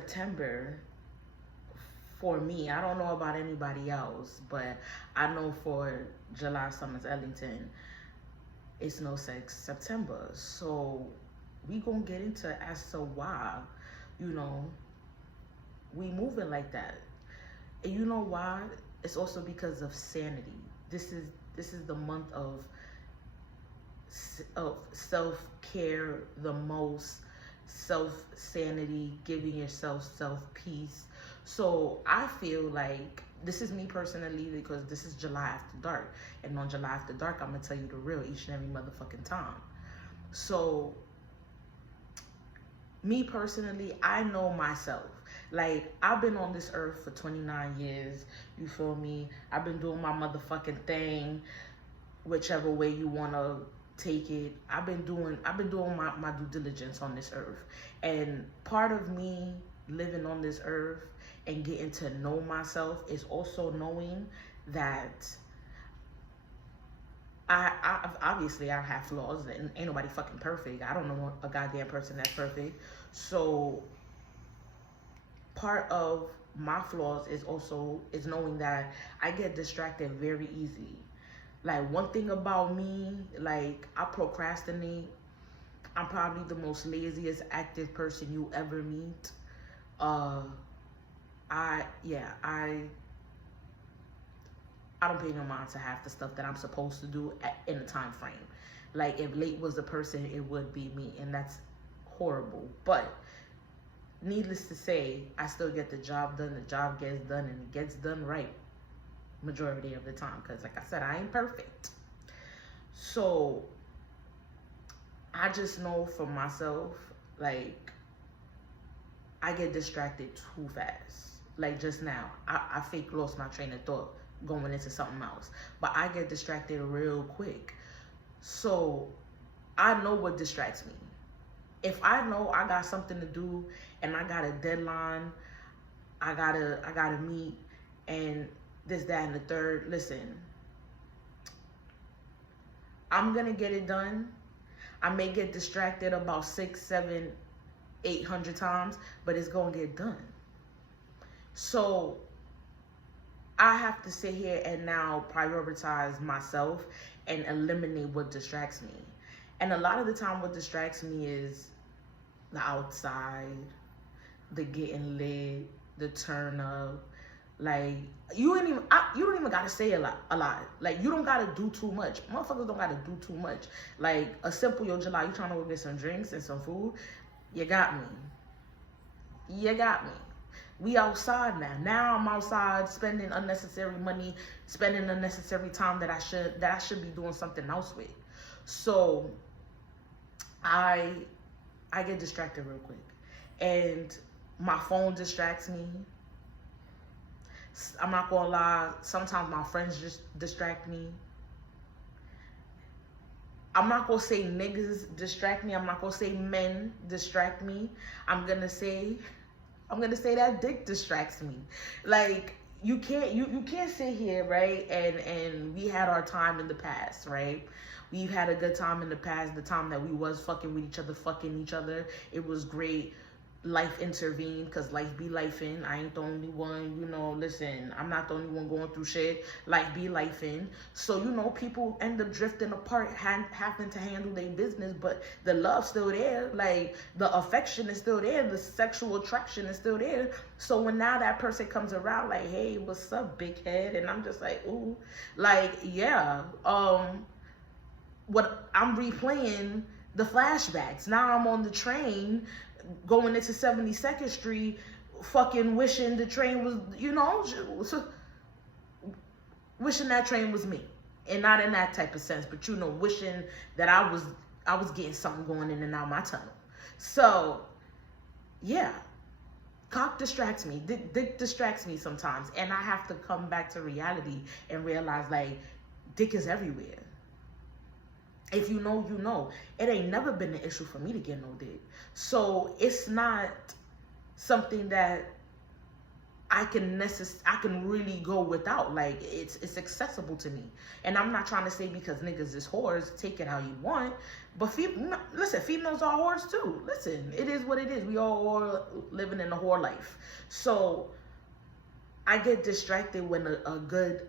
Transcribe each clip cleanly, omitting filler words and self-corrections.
September, for me, I don't know about anybody else, but I know for July Summers Ellington, it's no sex September. So we gonna get into as to why, you know, we moving like that. And you know why? It's also because of sanity. This is the month of self-care, the most self-sanity, giving yourself self-peace. So I feel like, this is me personally, because this is July After Dark, and on July After Dark I'm gonna tell you the real each and every motherfucking time. So me personally, I know myself. Like, I've been on this earth for 29 years, you feel me? I've been doing my motherfucking thing, whichever way you wanna take it. I've been doing my due diligence on this earth. And part of me living on this earth and getting to know myself is also knowing that obviously I have flaws, and ain't nobody fucking perfect. I don't know a goddamn person that's perfect. So part of my flaws is knowing that I get distracted very easy. Like, one thing about me, like, I procrastinate. I'm probably the most laziest active person you ever meet. I don't pay no mind to half the stuff that I'm supposed to do in a time frame. Like, if late was a person, it would be me, and that's horrible. But needless to say, I still get the job done. The job gets done, and it gets done right majority of the time, because like I said, I ain't perfect. So I just know for myself, like, I get distracted too fast. Like, just now, I fake lost my train of thought going into something else, but I get distracted real quick. So I know what distracts me. If I know I got something to do and I got a deadline, I gotta meet, and this, that, and the third, listen, I'm gonna get it done. I may get distracted about 6, 7, 800 times, but it's gonna get done. So I have to sit here and now prioritize myself and eliminate what distracts me. And a lot of the time what distracts me is the outside, the getting lit, the turn up. Like, you don't even gotta say a lot. Like, you don't gotta do too much. Motherfuckers don't gotta do too much. Like, a simple, yo, July, you trying to go get some drinks and some food? You got me. You got me. We outside now. Now I'm outside spending unnecessary money, spending unnecessary time that I should be doing something else with. So I get distracted real quick, and my phone distracts me. I'm not gonna lie, sometimes my friends just distract me. I'm not gonna say niggas distract me. I'm not gonna say men distract me. I'm gonna say that dick distracts me. Like, you can't sit here, right? And we had our time in the past, right? We've had a good time in the past, the time that we was fucking with each other, fucking each other. It was great. Life intervened, because life be lifing. I ain't the only one, you know, listen, I'm not the only one going through shit. Life be lifing. So, you know, people end up drifting apart, having to handle their business, but the love's still there. Like, the affection is still there. The sexual attraction is still there. So when now that person comes around, like, hey, what's up, big head? And I'm just like, ooh, like, yeah. What I'm replaying the flashbacks. Now I'm on the train going into 72nd Street, fucking wishing the train was, you know, wishing that train was me. And not in that type of sense, but, you know, wishing that I was getting something going in and out my tunnel. So, yeah. Cock distracts me. Dick distracts me sometimes. And I have to come back to reality and realize, like, dick is everywhere. If you know, you know. It ain't never been an issue for me to get no dick. So it's not something that I can really go without. Like, it's accessible to me. And I'm not trying to say because niggas is whores, take it how you want. But listen, females are whores too. Listen, it is what it is. We all living in a whore life. So I get distracted when a good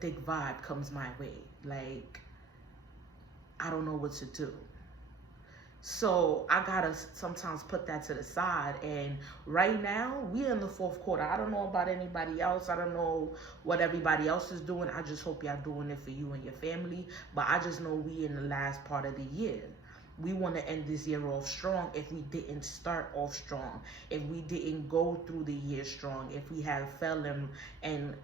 dick vibe comes my way. Like, I don't know what to do. So I gotta sometimes put that to the side. And right now, we in the fourth quarter. I don't know about anybody else. I don't know what everybody else is doing. I just hope y'all doing it for you and your family. But I just know we in the last part of the year. We want to end this year off strong. If we didn't start off strong, if we didn't go through the year strong, if we had fell and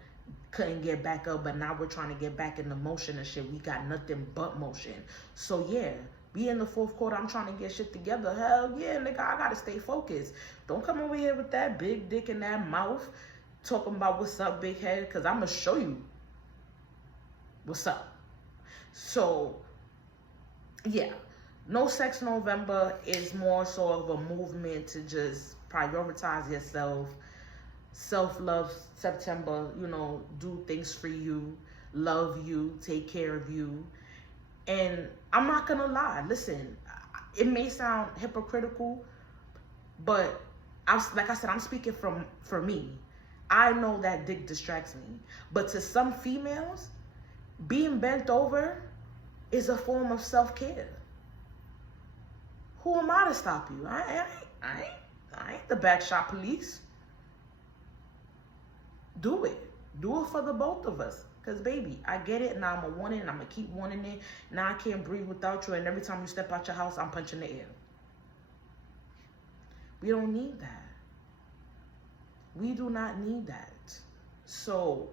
couldn't get back up, but now we're trying to get back in the motion and shit. We got nothing but motion. So yeah. We in the fourth quarter, I'm trying to get shit together. Hell yeah, nigga, I gotta stay focused. Don't come over here with that big dick in that mouth talking about what's up, big head, because I'm going to show you what's up. So, yeah. No Sex November is more so of a movement to just prioritize yourself. Self-love September, you know, do things for you, love you, take care of you. And I'm not gonna lie, listen, it may sound hypocritical, but like I said, I'm speaking for me. I know that dick distracts me. But to some females, being bent over is a form of self-care. Who am I to stop you? I ain't the back shot police. Do it. Do it for the both of us. Because, baby, I get it. Now I'm going to want it, and I'm going to keep wanting it. Now I can't breathe without you, and every time you step out your house, I'm punching the air. We don't need that. We do not need that. So,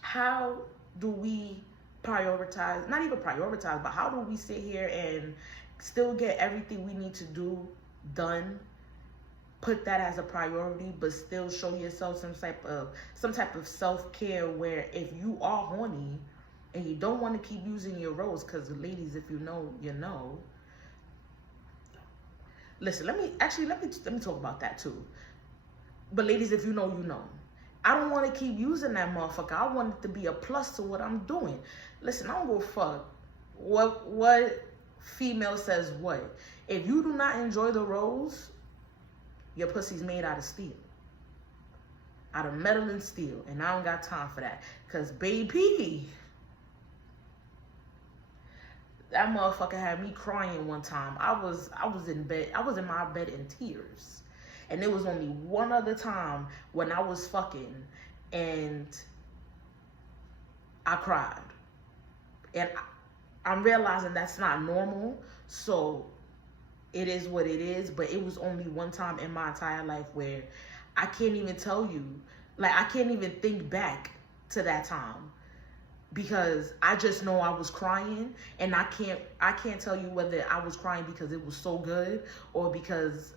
how do we prioritize, not even prioritize, but how do we sit here and still get everything we need to do done, put that as a priority, but still show yourself some type of self-care, where if you are horny and you don't want to keep using your rose, because ladies, if you know, you know. Listen, let me talk about that too. But ladies, if you know, you know. I don't want to keep using that motherfucker. I want it to be a plus to what I'm doing. Listen, I don't give a fuck what female says what. If you do not enjoy the rose, your pussy's made out of steel. Out of metal and steel. And I don't got time for that. Because, baby, that motherfucker had me crying one time. I was in bed. I was in my bed in tears. And there was only one other time when I was fucking and I cried. And I'm realizing that's not normal. So it is what it is, but it was only one time in my entire life where I can't even tell you, like, I can't even think back to that time, because I just know I was crying, and I can't tell you whether I was crying because it was so good, or because,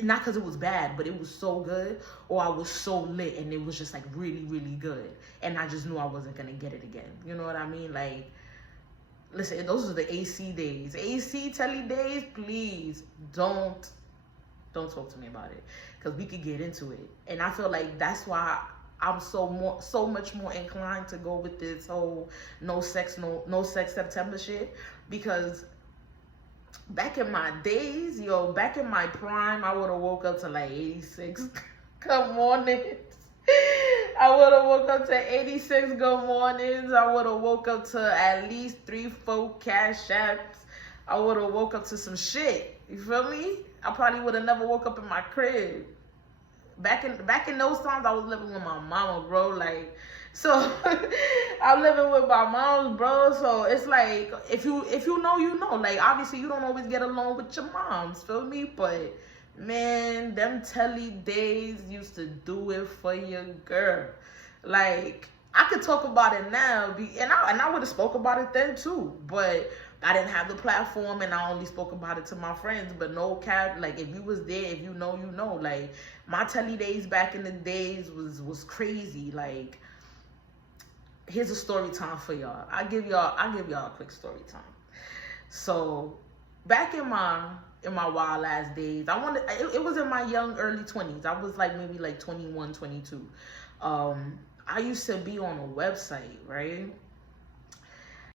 not because it was bad, but it was so good, or I was so lit and it was just like really, really good, and I just knew I wasn't gonna get it again. You know what I mean? Like, listen, those are the AC days. AC telly days, please don't talk to me about it, because we could get into it. And I feel like that's why I'm so much more inclined to go with this whole no sex September shit, because back in my days, back in my prime, I would have woke up to like 86 good mornings. I would have woke up to 86 good mornings. I would have woke up to at least 3-4 cash apps. I would have woke up to some shit. You feel me? I probably would have never woke up in my crib. Back in those times, I was living with my mama, bro. Like, so I'm living with my mom, bro. So it's like, if you know, you know. Like, obviously, you don't always get along with your moms, feel me? But man, them telly days used to do it for your girl. Like, I could talk about it now, and I would have spoke about it then too, but I didn't have the platform, and I only spoke about it to my friends. But no cap, like, if you was there, if you know, you know. Like, my telly days back in the days was crazy. Like, here's a story time for y'all. I'll give y'all a quick story time. So, back in my wild ass days, it was in my young early 20s. I was like maybe like 21, 22. I used to be on a website, right?